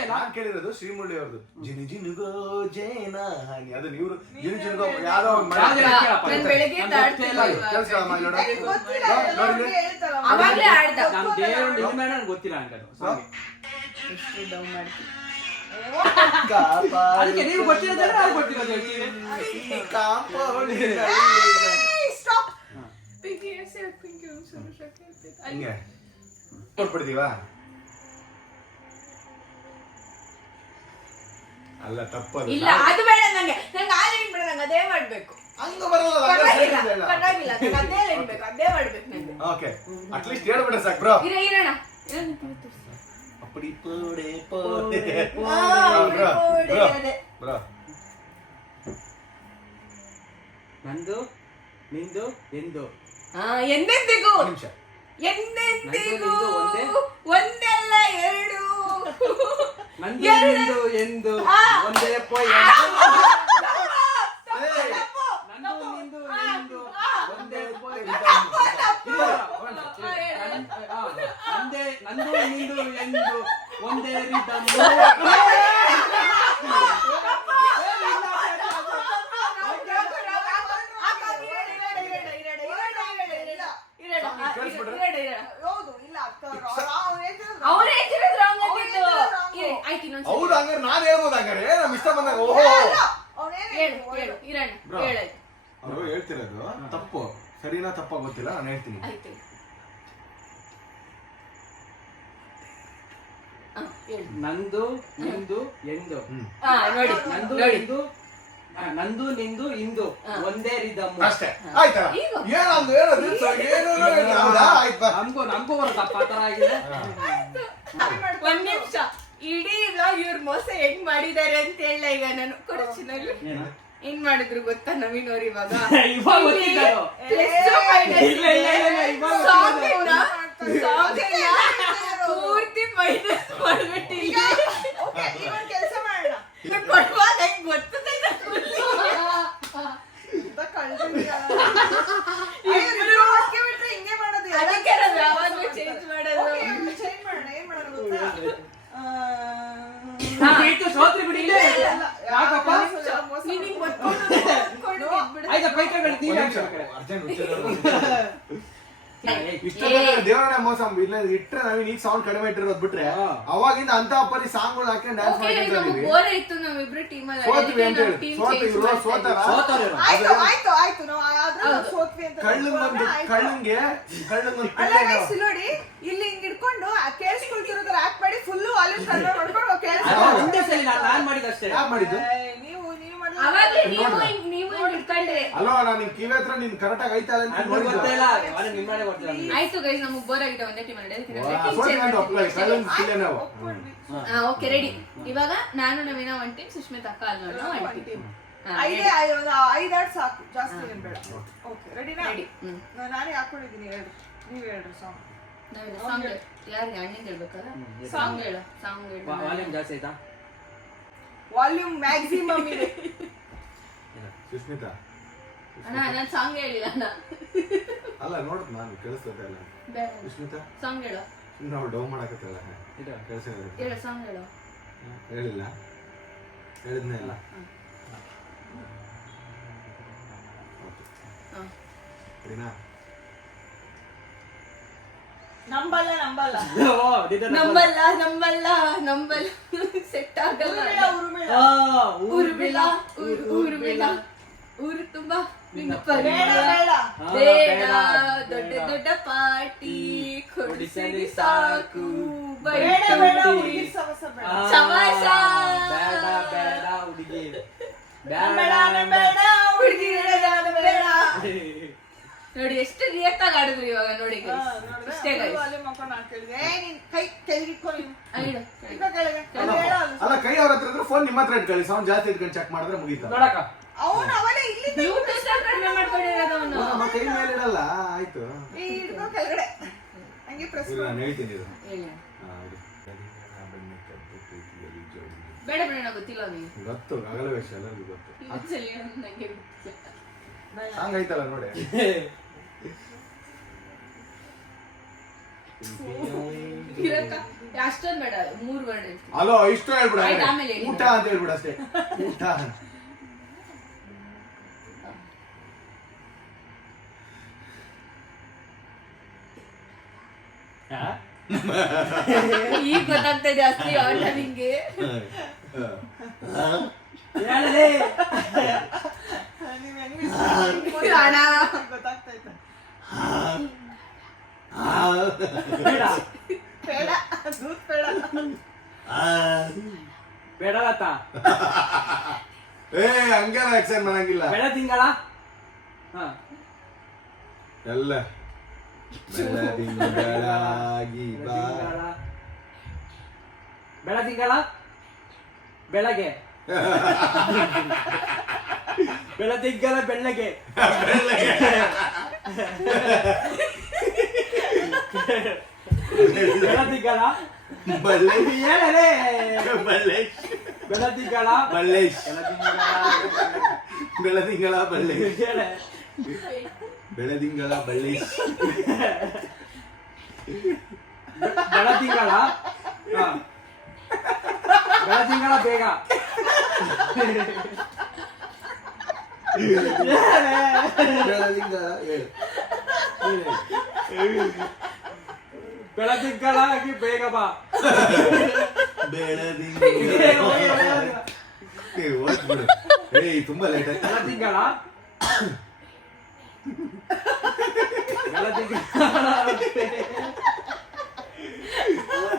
ನಾನ್ ಕೇಳಿರೋದು ಶ್ರೀಮುರಳಿ ಅವ್ರದ್ದು. ಜಿನು ಜಿನುಗೋ ಜೇನ ಹನಿ. ಅದು ನೀವು ಜಿನು ಜಿನುಗೋ ಯಾರೋ ಒಂದ್ ಮನೆ. ನಾನು ಬೆಳಗ್ಗೆ ಆಡ್ತಿಲ್ಲ ಇವಾಗ. ಕೇಳಿಸ್ಕೊಳಮ್ಮ ಇಲ್ಲಿ ನೋಡು. ಅವಾಗ್ಲೇ ಆಡ್ದ. ನಮ್ ದೇವ್ರ ಇದು ಮೇಲೆ ನಂಗೆ ಗೊತ್ತಿಲ್ಲ ಹಂಗದು ಸಾಂಗ್. ಎಷ್ಟು ಡೌನ್ ಮಾಡ್ತೀನಿ. ಅದಕ್ಕೆ ನೀವು ಗೊತ್ತಿರೋದ್ರೆ ನಾವು ಗೊತ್ತಿರೋದು ಹೇಳ್ತೀವಿ. ಹಿಂಗೆ ಕೊಟ್ಬಿಡ್ತೀವಾ? ಅಲ್ಲ, ತಪ್ಪದು. ಇಲ್ಲ, ಅದು ಬೇಡ ನಂಗೆ ಆನ್ಲೈನ್ ಬೇಡ, ನಂಗೆ ಅದೇ ಮಾಡ್ಬೇಕು. ಹಂಗ ಬರಲ್ಲ. ಪರವಾಗಿಲ್ಲ, ನಂಗೆ ಅದೇ ಹೇಳ್ಬೇಕು, ಅದೇ ಮಾಡ್ಬೇಕು ನಂಗೆ. ಓಕೆ, ಅಟ್ಲೀಸ್ಟ್ ಹೇಳ್ಬಿಡ ಸಾಕು ಬ್ರೋ. ಇರೋಣ ಅಪ್ಪಡಿ ಪೋಡೆ ಪೋಡೆ, ಬ್ರೋ. ನಂದು ನಿಂದು ಎಂದು ಎಂದೆಂದಿಗೂ ಒಂದ್ ನಿಮಿಷ. ಎಂದೆಂದಿಗೂ ಒಂದೇ? ಒಂದಲ್ಲ ಎರಡು ನಂದು ನಿಂದು ಎಂದು ಒಂದೇ ಪೊಯ್ ನಂದು ನಿಂದು ಎಂದು ಒಂದೇ ಪೊಯ್ ನಂದು ನಿಂದು ಎಂದು ಒಂದೇ ರಿದಮ್ ಹೌದು ಇಲ್ಲ ಅವ್ರು ಹೇಳ್ತಿರೋದು wrong ಅಂತಿತ್ತು. ಆಯ್ತು ಇನ್ನೊಂದ್ಸಲ ಹೌದು ಹಂಗಾರೆ ನಾನ್ ಹೇಳ್ಬೋದು ಹಂಗಾರೆ ನಮ್ ಇಷ್ಟ ಬಂದಾಗ ಓಹೋ ಹೇಳು ಹೇಳು ಇರೋಣ Bro. ಹೇಳಾಯ್ತು ಅವ್ರು ಹೇಳ್ತಿರೋದು ತಪ್ಪು ಸರಿನಾ ತಪ್ಪ ಗೊತ್ತಿಲ್ಲ ನಾನು ಹೇಳ್ತೀನಿ. ಆಯ್ತು ಹೇಳು ನಂದು ನಿಂದು ಎಂದು ನೋಡಿ ನಂದು ನೋಡಿ ನಿಂದು ನಂದು ನಿಂದು ಇಂದು ಒಂದೇ ರಿದಮ್ ಅಷ್ಟೇ ಆಯ್ತಾ ಈಗ? ಏನೊಂದು ಹೇಳೋದು ಹೌದಾ ಆಯ್ತು ಬಾ. ನಮ್ಗೂ ಬರುತ್ತಪ್ಪ ಆ ತರ ಆಗಿದೆ ಒಂದ್ ನಿಮಿಷ ಇಡೀ ವ್ಲಾಗ್ ಇವ್ರ ಮೋಸ ಹೆಂಗ್ ಮಾಡಿದಾರೆ ಅಂತ ಹೇಳ ಈಗ ನಾನು ಕೊಡ್ತೀನಿ ಹೆಂಗ್ ಮಾಡಿದ್ರು ಗೊತ್ತಾ ನವೀನ್ ಅವ್ರು ಇವಾಗ ಇವಾಗ ಗೊತ್ತಿದ್ದಾರೋ? ಇಲ್ಲ, ಇವಾಗ ಪೂರ್ತಿ ಮೈನಸ್ ಮಾಡ್ಬಿಟ್ಟಿಲ್ಲ ಕೆಲಸ ಮಾಡೋಣ ಕೊಡುವಾಗ ಹೆಂಗ್ ಗೊತ್ತದ ಹಿಂಗೆ ಮಾಡೋದು ಅದಕ್ಕೆ ನಾವು ಯಾವಾಗ್ಲೂ ಚೇಂಜ್ ಮಾಡೋದು ಚೇಂಜ್ ಮಾಡೋಣ ಏನ್ ಮಾಡೋದು ಗೊತ್ತಾ ಬಿಟ್ಟು ಸೋತ್ರಿ ಬಿಡಿ ಇಲ್ಲೇ ಯಾಕಪ್ಪ ನಿನಗ್ ಗೊತ್ಕೊಂಡು ಆಯ್ತಾ ಪೈಕಗಳು ನೀವೇ ಒಂದ್ ನಿಮಿಷ. ಹಾಕ್ಬೇಕು. ಅರ್ಜೆಂಟ್ ಇಷ್ಟ ದೇವರನ್ನ ಮೋಸ ಇಲ್ಲ ಇಟ್ರೆ ನಾವೇನ್ ಈಗ ಸೌಂಡ್ ಕಡಿಮೆ ಇಟ್ಟಿರೋದ್ ಬಿಟ್ರೆ ಅವಾಗಿಂದ ಅಂತ ಪರಿ ಸಾಂಗ್ ಹಾಕಿ ಡ್ಯಾನ್ಸ್ ಮಾಡ್ಕೊಂಡಿದ್ದೀವಿ. ಬೋರ್ ಆಯ್ತು ನಾವಿಬ್ರು ಟೀಮ್ ಸೋತ್ವಿ ಅಂತ ಹೇಳಿ ಸೋತಾರ ಸೋತವ್ರು ಇವ್ರು. ಆಯ್ತು ಆಯ್ತು ಆಯ್ತು ನಾವು ಆದ್ರೆ ಸೋತ್ವಿ ಅಂತ ಕಳ್ಳಂಗೆ ಅಲ್ಲ guys, ನೋಡಿ ಇಲ್ಲಿ ಹಿಂಗ್ ಹಿಡ್ಕೊಂಡು ಕೇಳಿಸ್ಕೊಳ್ತಿರೋದ್ರ ಆಕ್ಟ್ ಮಾಡಿ ಫುಲ್ ವಾಲ್ಯೂಮ್ ಕಡಿಮೆ ಮಾಡ್ಕೊಂಡು ಅದು ಕೇಳಿಸ್ಕೊಂಡು ಒಂದೇ ಸಲ ನಾನ್ ಮಾಡಿದಷ್ಟೇ ಯಾಕೆ ಮಾಡಿದ್ದು ನೀವು ಅವಾಗ್ಲೇ ನೀವು ಹಿಡ್ಕೊಂಡ್ರೆ ಅಲ್ವಾ ನಾನು ನಿನ್ ಕಿವಿ ಹತ್ರ ನೀನ್ ಕರೆಕ್ಟ್ ಆಗಿ ಐತಾ ಅಂತ ನನ್ಗೂ ಗೊತ್ತೇ ಇಲ್ಲ ಅವನು ನಿಮ್ಮನೆ ಗೊತ್ತಿಲ್ಲ ಆಯ್ತು ಗೈಸ್ ನಮಗ್ ಬೋರ್ ಆಗಿದೆ ಒಂದೇ ಟೀಮ್ ಓಕೆ ರೆಡಿ ಇವಾಗ ನಾನು ನವೀನ ಒನ್ ಟೀಮ್ ಸುಷ್ಮಿತಾ ಅಕ್ಕ ಅಲ್ಲೋಣ ಒನ್ ಟೀಮ್ ಐದಾರು ಸಾಕು ಜಾಸ್ತಿ ಏನ್ ಬೇಡ ಓಕೆ ರೆಡಿನಾ ರೆಡಿ ನಾನೇ ಹಾಕೊಂಡಿದ್ದೀನಿ ಹೇಳ್ರಿ ನೀವ್ ಹೇಳ್ರಿ ಸಾಂಗ್ ಸಾಂಗ್ ಯಾರಿಗೆ ಅಣ್ಣಂಗೆ ಹೇಳ್ಬೇಕಲ್ಲ ಸಾಂಗ್ ಹೇಳು ಸಾಂಗ್ ಹೇಳು ವಾಲ್ಯೂಮ್ ಜಾಸ್ತಿ ಆಯ್ತಾ ವಾಲ್ಯೂಮ್ ಮ್ಯಾಕ್ಸಿಮಮ್ ಇದೆ ಸುಷ್ಮಿತಾ ಅಣ್ಣ ನಾನು ಸಾಂಗ್ ಹೇಳಿಲ್ಲ ಅಣ್ಣ ಅಲ್ಲ ನೋಡ್ ನಾನು ಕೇಳಿಸ್ತದೆ ಅಲ್ಲ ಬೇಡ ಸುಷ್ಮಿತಾ ಸಾಂಗ್ ಹೇಳು ನಾವು ಡೌ ಮಾಡಕತ್ತಲ್ಲ ಇದು ಕೆಲಸ ಹೇಳು ಸಾಂಗ್ ಹೇಳು ಹೇಳಿಲ್ಲ ಹೇಳಿದ್ನೇ ಇಲ್ಲ ಸರಿನಾ ನಂಬಲ್ಲ ಓ, ಇದು ನಂಬಲ್ಲ ಸೆಟ್ ಆಗಲ್ಲ ಉರುಮಿಳ ಊರ್ಮಿಳ ಊರ್ಮಿಳ ಊರು ತುಂಬಾ ನಿನ್ನ ಬೇಡ ಪರಿಮಳ ಬೇಡ ಬೇಡ ದೊಡ್ಡ ದೊಡ್ಡ ಪಾರ್ಟಿ ಕೊಡಿಸಲಿ ಸಾಕು ಬೇಡ ಬೇಡ ಹುಡುಗಿ ಸವಸ ಬೇಡ ಸಮಾಸ. ಬೇಡ ಹುಡುಗಿ ಬೇಡ ಬೇಡ ಹುಡುಗಿ ಬೇಡ ನೋಡಿ ಎಷ್ಟು ರಿಯಾಕ್ಟ್ ಆಗಿ ಆಡಿದ್ರು ಇವಾಗ ನೋಡಿ guys. ಇಷ್ಟೇ guys. ವಾಲ್ಯೂಮ್ ಹಾಕೊಂಡು ನಾನು ಕೇಳಿದೆ ನೀನ್ ಕೈ ಕೆಳಗಿಟ್ಕೊಂಡು ಅಲ್ಲಿಡು. ಕೆಳಗೆ ಅಲ್ಲ ಕೈ ಅವ್ರ ಹತ್ರ ಇದ್ರೆ ಫೋನ್ ನಿಮ್ಮ ಹತ್ರ ಇಟ್ಕೊಳ್ಳಿ ಸೌಂಡ್ ಜಾಸ್ತಿ ಇಟ್ಕೊಂಡು ಚೆಕ್ ಮಾಡಿದ್ರೆ ಮುಗೀತಾ ನೋಡಕ್ಕ ಅವನು ಅವನೇ ಇಲ್ಲಿ Bluetooth ನ ಕಡಿಮೆ ಮಾಡ್ಕೊಂಡಿರೋದು ಅವನು ನಮ್ಮ ಕೈ ಮೇಲೆ ಇಡಲ್ಲ ಆಯ್ತು ಹಿಡ್ಕೊ ಕೆಳಗಡೆ ಹಂಗೆ ಪ್ರೆಸ್ ಇಲ್ಲ ನಾನು ಹೇಳ್ತೀನಿ ಇದು ಹೇಳಿ ಹಾ, ಇದು. ಪ್ರೀತಿಯಲ್ಲಿ ಜೋಡಿ. ಬೇಡ ಬೇಡ ನಂಗೆ ಗೊತ್ತಿಲ್ಲ ಅವನಿಗೆ ಗೊತ್ತು ಅಗಲ ವೇಷ ಎಲ್ಲರಿಗೂ ಗೊತ್ತು ಇನ್ನೊಂದ್ಸಲಿ ಹೇಳು, ನಂಗೆ ಗೊತ್ತಿಲ್ಲ ಸಾಂಗ್ ಐತಲ್ಲ ನೋಡಿ ಇರಕ್ಕ ಅಷ್ಟೊಂದು ಬೇಡ 3 ವರ್ಡ್ ಹೇಳ್ತೀನಿ ಅಲೋ ಇಷ್ಟು ಹೇಳ್ಬಿಡ ಆಯ್ತು, ಆಮೇಲೆ ಹೇಳಿ. ಊಟ ಅಂತ ಹೇಳ್ಬಿಡ ಅಷ್ಟೇ ಊಟ ಈಗ ಗೊತ್ತಾಗ್ತಾ ಇದೆ ಅಸ್ಲಿ ಆಟ ನಿಂಗೆ ಹೇಳಲೇ ನೀವ್ ಹೆಂಗ್ ಅಣ್ಣ ಗೊತ್ತಾಗ್ತೈತೆ ಬೇಡ ಬೇಡ ದೂತ್ ಬೇಡ ಬೇಡಲತ್ತ ಏ ಹಂಗೆಲ್ಲ ಎಕ್ಸೈನ್ ಮಾಡಂಗಿಲ್ಲ ಬೆಳ ತಿಂಗಳ ಹಾ ಎಲ್ಲ ಬೆಳದಿಂಗಳಾಗಿ ಬಾ ಬೆಳ ತಿಂಗಳ ಬೆಳಗ್ಗೆ ಬೆಳ ತಿಂಗಳ ಬೆಳ್ಳಗೆ ಬೆಳದಿಂಗಳ ಬಲ್ಲೇಶ್ ಹೇಳಲೇ ಬಲ್ಲೇಶ್ ಬೆಳದಿಂಗಳ ಬಲ್ಲೇಶ್ ಬೆಳದಿಂಗಳ ಬೆಳದಿಂಗಳ ಬಲ್ಲೇಶ್ ಹೇಳೆ ಬೆಳದಿಂಗಳ ಬಲ್ಲೇಶ್ ಬೆಳದಿಂಗಳ ಬೆಳದಿಂಗಳ ಬೇಗ ಬೆಳದಿಂಗಳ ಹೇಳು ಬೆಳದಿಂಗಳಾಗಿ ಬೇಗ ಬಾ ಬೆಳದಿಂಗಳ ಓದ್ಬಿಡು ಏಯ್ ತುಂಬಾ ಲೇಟ್ ಆಯ್ತು ಬೆಳದಿಂಗಳ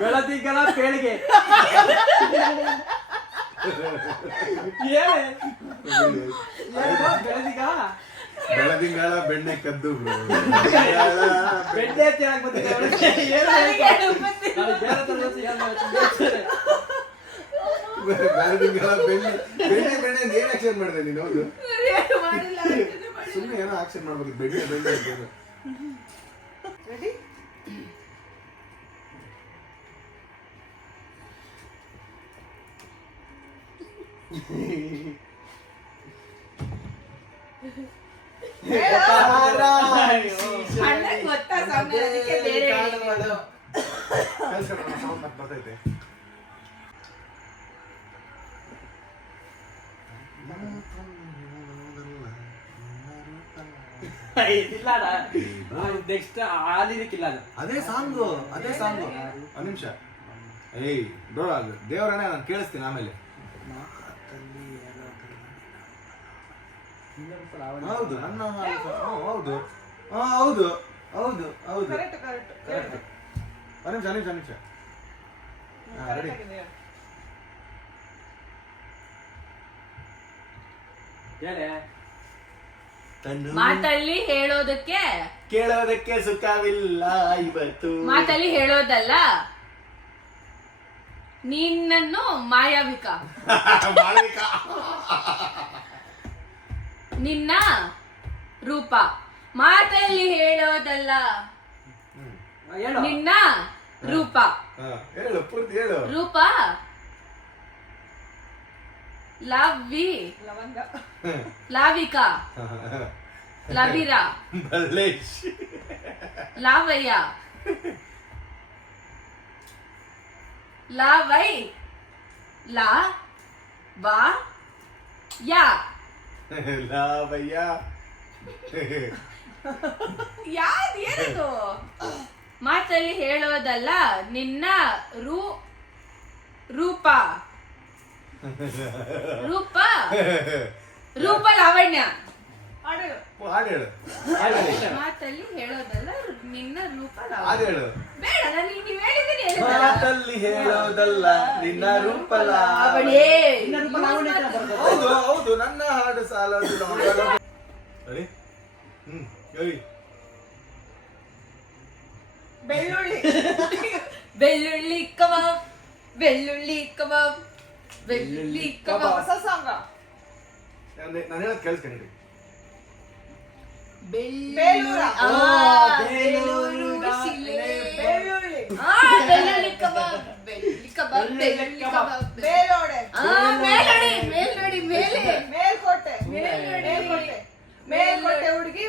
ಬೆಳದಿಂಗಳ ಪೇಳಿಗೆ ಬೆಳದಿಂಗ ಬೆಳದಿಂಗಳ ಬೆಣ್ಣೆ ಕದ್ದು bro. ಬೆಣ್ಣೆ ಅಂತ ಹೇಳಕ್ ಬಂದಿದ್ದೆ ಅವಳಿಗೆ. ಏನು ಹೇಳ್ತಾ? ನಾನು ಬೇರೆ ತರಗತಿ ಏನ್ ಮಾಡ್ತಿದ್ದೆ? ಬೆಳದಿಂಗಳ ಬೆಣ್ಣೆ ಬೆಣ್ಣೆ ಬೆಣ್ಣೆ ಅಂತ ಏನ್ ಆಕ್ಷನ್ ಮಾಡಿದೆ ನೀನು ಹೌದು ಮಾಡಿಲ್ಲ ಸುಮ್ಮನೆ ಏನೋ ಆಕ್ಷನ್ ಮಾಡ್ಬೇಕು ಬೆಣ್ಣೆ ಬೆಣ್ಣೆ ಅಂತ ಏನು. ರೆಡಿ ಅಣ್ಣಂಗ್ ಗೊತ್ತಾ ಸಾಮ್ಯ, ಅದಕ್ಕೆ ಬೇರೆ ಹೇಳಿದ್ದು. ಕಳ್ಸ್ಕೊಡು, sound ಮತ್ತೆ ಬರ್ತೈತೆ. ಇಲ್ಲ ನೆಕ್ಸ್ಟ್ ಆಲಿರಿಕ್ಕಿಲ್ಲ ಅದು ಅದೇ ಸಾಂಗು ಒಂದ್ ನಿಮಿಷ ಏಯ್ ಬ್ರೋ ದೇವರಣ್ಣ ನಾನು ಕೇಳಿಸ್ತೀನಿ ಆಮೇಲೆ ಹೌದು ನನ್ನ ಹೌದು ಹೌದು ಹೌದು ಹೌದು ಕರೆಕ್ಟ್ ಕರೆಕ್ಟ್ ಕರೆಕ್ಟ್ ಒಂದ್ ನಿಮಿಷ ರೆಡಿ ಹೇಳೆ ಮಾತಲ್ಲಿ ಹೇಳೋದಕ್ಕೆ ಕೇಳೋದಕ್ಕೆ ಸುಖವಿಲ್ಲ ಇವತ್ತು ಮಾತಲ್ಲಿ ಹೇಳೋದಲ್ಲ, ನಿನ್ನನ್ನು ಮಾಯಾವಿಕ ಮಾಳವಿಕ ನಿನ್ನ ರೂಪ. ಮಾತಲ್ಲಿ ಹೇಳೋದಲ್ಲ, ಹೇಳು ನಿನ್ನ ರೂಪ. ಹೇಳು ಪೂರ್ತಿ ಹೇಳು ರೂಪ ಲವಂಗ ಲಾವಿಕಾ ಲವಿರ ಬಲ್ಲೇಶ್ ಲಾವಯ್ಯ ಲಾವೈ ಲಾ ವಾ ಯಾ ಲಾವಯ್ಯ ಏನದು? ಮಾತಲ್ಲಿ ಹೇಳೋದಲ್ಲ, ನಿನ್ನ ರೂಪ ರೂಪ ರೂಪ ಲಾವಣ್ಯ. ಹಾಡು ಹಾಡು ಹೇಳು ಮಾತಲ್ಲಿ ಹೇಳೋದಲ್ಲ, ನಿನ್ನ ರೂಪ ಹಾಡು ಲಾವಣ್ಯ. ಹೇಳು ಬೇಡ, ನಾನು ನೀವು ಹೇಳಿದ್ದೀನಿ ಹೇಳಿದ್ದಲ್ಲ. ಮಾತಲ್ಲಿ ಹೇಳೋದಲ್ಲ ನಿನ್ನ ರೂಪ ಲಾವಣ್ಯ. ಹೌದು ಹೌದು ನನ್ನ ಹಾಡು ಸಾಲದು ಸರಿ ಹೇಳಿ ಬೆಳ್ಳುಳ್ಳಿ ಬೆಳ್ಳುಳ್ಳಿ ಕಬಾಬ್ ಬೆಳ್ಳುಳ್ಳಿ ಕಬಾಬ್ ಬೆಳ್ಳುಳ್ಳಿ ಕಬಾಬ್. ಹೊಸ ಸಾಂಗ ನಾನು ಹೇಳೋದು ಕೇಳಿಸ್ಕೊಂಡು ಬೇಲೂರ. ಬೇಲೂರು ಶಿಲೆ. ಬೆಳ್ಳುಳ್ಳಿ ಬೆಳ್ಳುಳ್ಳಿ ಕಬಾಬ್ ಬೆಳ್ಳುಳ್ಳಿ ಕಬಾಬ್ ಬೆಳ್ಳುಳ್ಳಿ ಕಬಾಬ್. ಬೇಲೋಡೆ ಮೇಲ್ನೋಡಿ ಮೇಲ್ನೋಡಿ ಮೇಲೆ ಮೇಲ್ಕೋಟೆ ಮೇಲ್ನೋಡಿ ಮೇಲ್ಕೋಟೆ ಹುಡುಗಿ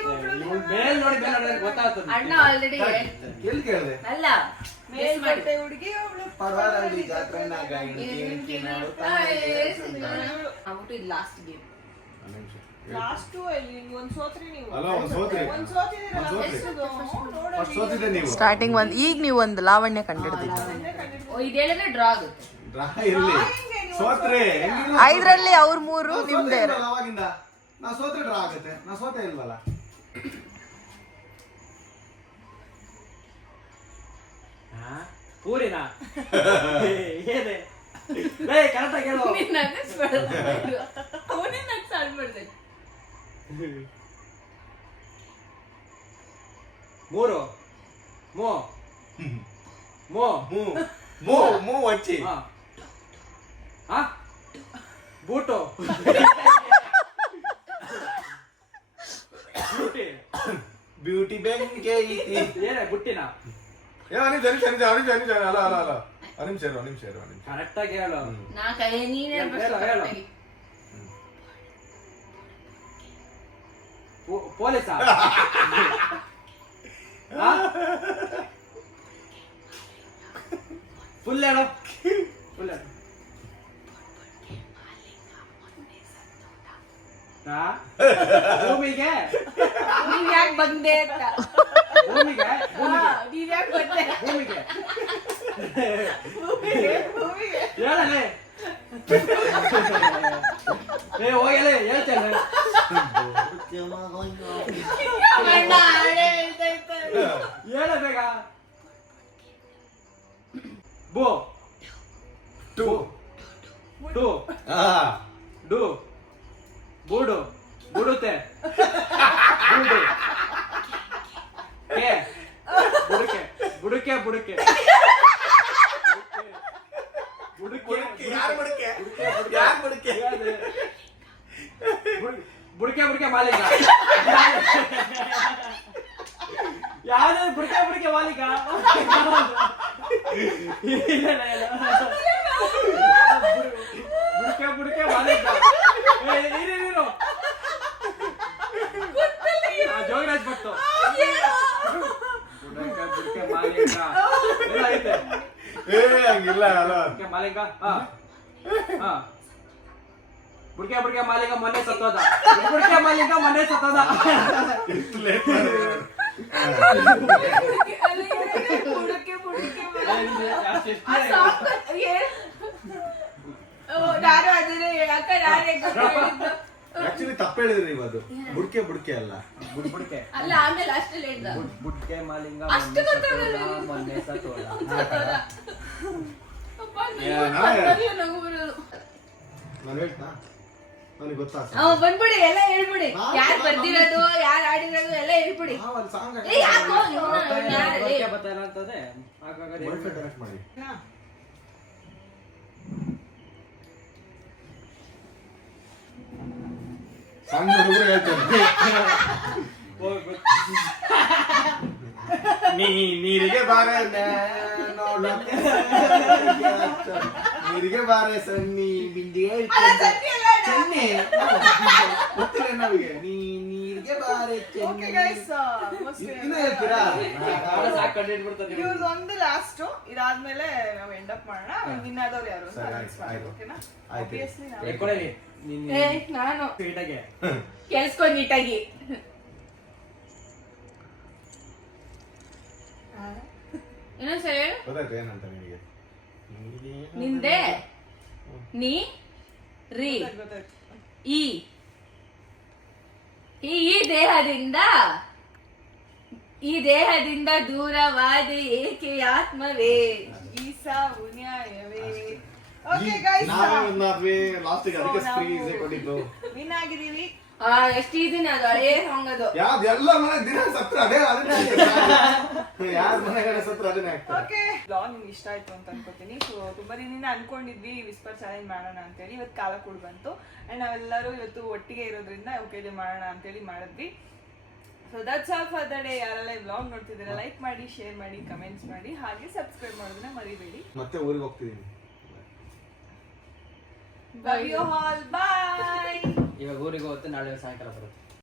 ಮೇಲ್ ನೋಡಿ ಗೊತ್ತಾಗ್ತದೆ. ಅಣ್ಣ ಆಲ್ರೆಡಿ ಎಲ್ಲಿ ಕೇಳಿದೆ ಅಲ್ಲ ಮೇಲ್ಕೋಟೆ ಹುಡುಗಿ ಅವಳು ಪರವಾಗಿ ಜಾತ್ರೆನಾಗ ಆಗ್ಬಿಟ್ಟು ಇದು ಲಾಸ್ಟ್ ಗೇಮ್. ಲಾಸ್ಟ್ ಒಂದ್ ಸೋತ್ರಿ ನೀವು ಅಲ್ಲ ಒಂದ್ ಸೋತ್ರಿ ಒಂದ್ ಸೋತಿದ್ದೀರಲ್ಲ ಒಂದ್ ಎಷ್ಟು ಫಸ್ಟ್ ಸೋತಿದ್ದೆ ನೀವು ಸ್ಟಾರ್ಟಿಂಗ್ ಈಗ ನೀವು ಒಂದು ಲಾವಣ್ಯ ಕಂಡಿಡ್ದಿದ್ದು. ಇದು ಹೇಳಿದ್ರೆ ಡ್ರಾ ಆಗುತ್ತೆ. ಡ್ರಾ ಇರ್ಲಿ ಸೋತ್ರೆ ಹೆಂಗಿಲ್ಲ 5ರಲ್ಲಿ ಅವ್ರ 3 ನಿಮ್ದೇ. ಅವಾಗಿಂದ ನಾ ಸೋತ್ರೆ ಡ್ರಾ ಆಗುತ್ತೆ ನಾ ಸೋತೆ ಇಲ್ವಲ್ಲ ಪೂರಿನಾ ಏನೇ ಕರೆಕ್ಟಾಗಿ ಹೇಳು. ನೀನ್ ನಗಿಸ್ಬೇಡ. ಅವನೇ ನಗ್ಸ್ ಆಡ್ಬಿಡ್ದೆ. 3 ಮೋ ಮೋ ಮೂ ಮೂ ಮೂ ವಚ್ಚಿ ಹಾ ಬೂಟು ಬೂಟಿ ಬ್ಯೂಟಿ ಬೆಂಕಿ ಐತಿ ಏನ ಬುಟ್ಟಿನ ನಿಮಿಷ ಕರೆಕ್ಟ್ ಆಗಿ ಹೇಳು ನಾ ಕೈ ನೀನೇ ಹೇಳು. ಪೊಲೀಸ ಫುಲ್ ಹೇಳು ಫುಲ್ ಹೇಳು ಭೂಮಿಗೆ ನೀವ್ ಯಾಕೆ ಬಂದೆ ಅಂತ ಭೂಮಿಗೆ ನೀವ್ ಯಾಕೆ ಬಂದೆ ಭೂಮಿಗೆ ಭೂಮಿಗೆ ಹೇಳಲೇ ಏ ಹೋಗಲೇ ಹೇಳ್ತೇನೆ ಅಣ್ಣ ಹಾಡೇ ಹೇಳ್ತಾ ಇದ್ದಾರೆ. ಹೇಳ ಬೇಗ ಬೋ ಟು ಟು ಡು ಬೂಡು ಬುಡುತ್ತೆ ಬೂಡು ಕೆ ಬುಡುಕೆ ಬುಡುಕೆ ಬುಡುಕೆ ಬುಡುಕೆ ಬುಡುಕೆ ಮಾಲೀಕ ಯಾವ್ದು ಬುಡುಕೆ ಬುಡುಕೆ ಮಾಲೀಕ ಬುಡುಕೆ ಬುಡುಕೆ ಮಾಲೀಕ ನೀನು ಜೋಗರಾಜ್ ಭಟ್ಟು ಬುಡುಕೆ ಬುಡುಕೆ ಮಾಲೀಕ ಎಲ್ಲ ಐತೆ ಹಂಗಿಲ್ಲ ಅಲ್ಲ ಬುಡುಕೆ ಮಾಲೀಕ ಹಾ ಬುಡುಕೆ ಬುಡುಕೆ ಮಾಲೀಕ ಮೊನ್ನೆ ಸತ್ತೋದ ಬುಡುಕೆ ಮಾಲೀಕ ಮೊನ್ನೆ ಸತ್ತೋದ ಬುಡಕ್ಕೆ ನಾನು ಅದನ್ನೇ ಅಕ್ಕ ನಾನೇ ಹೇಳಿದ್ದು. ಆಕ್ಚುಲಿ ತಪ್ಪು ಹೇಳಿದ್ರಿ ನೀವು ಅದು ಬುಡ್ಕೆ ಬುಡ್ಕೆ ಅಲ್ಲ ಬುಡುಕೆ ಅಲ್ಲ ಆಮೇಲೆ ಅಷ್ಟಲ್ಲಿ ಹೇಳ್ದ ಬುಡುಕೆ ಮಾಲಿಂಗ ಅಷ್ಟು ಗೊತ್ತಾಗಲ್ಲ. ಮೊನ್ನೆ ಸತ್ತೋದ ಅಪ್ಪ, ನೀವು ಬಂದ್ಮೇಲೆ ನಗು ಬರೋದು. ನಾನು ಹೇಳ್ತಾ ನನಗೆ ಗೊತ್ತಾ ಬಂದ್ಬಿಡಿ ಎಲ್ಲ ಹೇಳ್ಬಿಡಿ ಯಾರು ಬರ್ದಿರೋದು ಯಾರು ಆಡಿರೋದು ಎಲ್ಲ ಹೇಳ್ಬಿಡಿ ಏ, ಯಾಕೋ ಇವ್ನ ಯಾರು? ಏ, ಬರ್ತಾಯಿಲ್ಲ ಅಂತಂದ್ರೆ ಹಾಗಾಗಿ ವೈಫೈ ಕನೆಕ್ಟ್ ಮಾಡಿ ಸಣ್ಣ ಹುಡುಗರು ಹೇಳ್ತಾರೆ ನೀರಿಗೆ ಬಾರೆ ನೀರಿಗೆ ಬಾರೆ ಸನ್ನಿ ಬಿಂದಿಗೆ ಅಲ್ಲ, ಸತ್ಯ ಅಲ್ಲ ಅಣ್ಣ. ಚೆನ್ನಿ ಗೊತ್ತಿಲ್ಲ ನಮಗೆ ನೀರಿಗೆ ಬಾರೆ Okay guys, ಇನ್ನ ಹೇಳ್ತೀರಾ ಇವ್ರದ್ದು ಒಂದು ಲಾಸ್ಟ್ ಇದಾದ್ಮೇಲೆ ನಾವು ಎಂಡ್ ಅಪ್ ಮಾಡೋಣ ಇನ್ನಾದವ್ರು ಯಾರು ಅಂತ ಸರಿ, announce ಆಯ್ತು. ಮಾಡೋಣ, ಓಕೆನಾ? ಆಯ್ತು. Obviously ನಾವು ಕೊಡಲಿ ಏ, ನಾನು ಪೀಠಗೆ ಕೆಲ್ಸ್ಕೊ ನೀಟಾಗಿ ಇನ್ನೊಂದ್ಸರಿ ಹೇಳು. ಗೊತ್ತಾಯ್ತು ಏನಂತ ನಿಮಗೆ ನಿಂದೆ ನೀ ರೀ ಗೊತ್ತಾಯ್ತು. ಈ ದೇಹದಿಂದ ದೂರವಾದ ಏಕೆ ಆತ್ಮವೇ ಈಸಾ ಉನ್ಯಾಯವೇ. Okay guys, ಲಾಸ್ಟಿಗೆ ಅದಕ್ಕೆ ಫ್ರೀ ಕೊಟ್ಟಿದ್ದು win ಆಗಿದೀವಿ. ಎಷ್ಟು ಇದೀನಿ ಅದು ಹಳೇ ಸಾಂಗ್ ಅದು ಯಾವ್ದು ಎಲ್ಲ ಮನೆ ದಿನ ಸತ್ರ ಅದೇ ಅದನ್ನೇ ಯಾರ ಮನೆಗಳ ಸತ್ರ ಅದನ್ನೇ ಆಗ್ತದೆ ಓಕೆ ಬ್ಲಾಗ್ ನಿಮ್ಗೆ ಇಷ್ಟ ಆಯ್ತು ಅಂತ ಅನ್ಕೋತೀನಿ. ಸೊ ತುಂಬಾ ದಿನದಿಂದ ಅನ್ಕೊಂಡಿದ್ವಿ ವಿಸ್ಪರ್ ಚಾಲೆಂಜ್ ಮಾಡೋಣ ಅಂತೇಳಿ. ಇವತ್ತು ಕಾಲ ಕೂಡ ಬಂತು ಅಂಡ್ ನಾವೆಲ್ಲರೂ ಇವತ್ತು ಒಟ್ಟಿಗೆ ಇರೋದ್ರಿಂದ ಓಕೆ ಮಾಡೋಣ ಅಂತೇಳಿ ಮಾಡಿದ್ವಿ. So that's all for the day. ಯಾರೆಲ್ಲ ಬ್ಲಾಗ್ ನೋಡ್ತಿದ್ದೀರಾ ಲೈಕ್ ಮಾಡಿ, ಶೇರ್ ಮಾಡಿ, ಕಮೆಂಟ್ಸ್ ಮಾಡಿ, ಹಾಗೆ ಸಬ್ಸ್ಕ್ರೈಬ್ ಮಾಡೋದನ್ನ ಮರಿಬೇಡಿ. ಮತ್ತೆ ಊರಿಗೆ ಹೋಗ್ತಿದ್ದೀನಿ ಲವ್ ಯು ಆಲ್, ಬಾಯ್. ಇವಾಗ ಊರಿಗೆ ಹೋಗುತ್ತೆ, ನಾಳೆ ಸಾಯಂಕಾಲ ಬರುತ್ತೆ.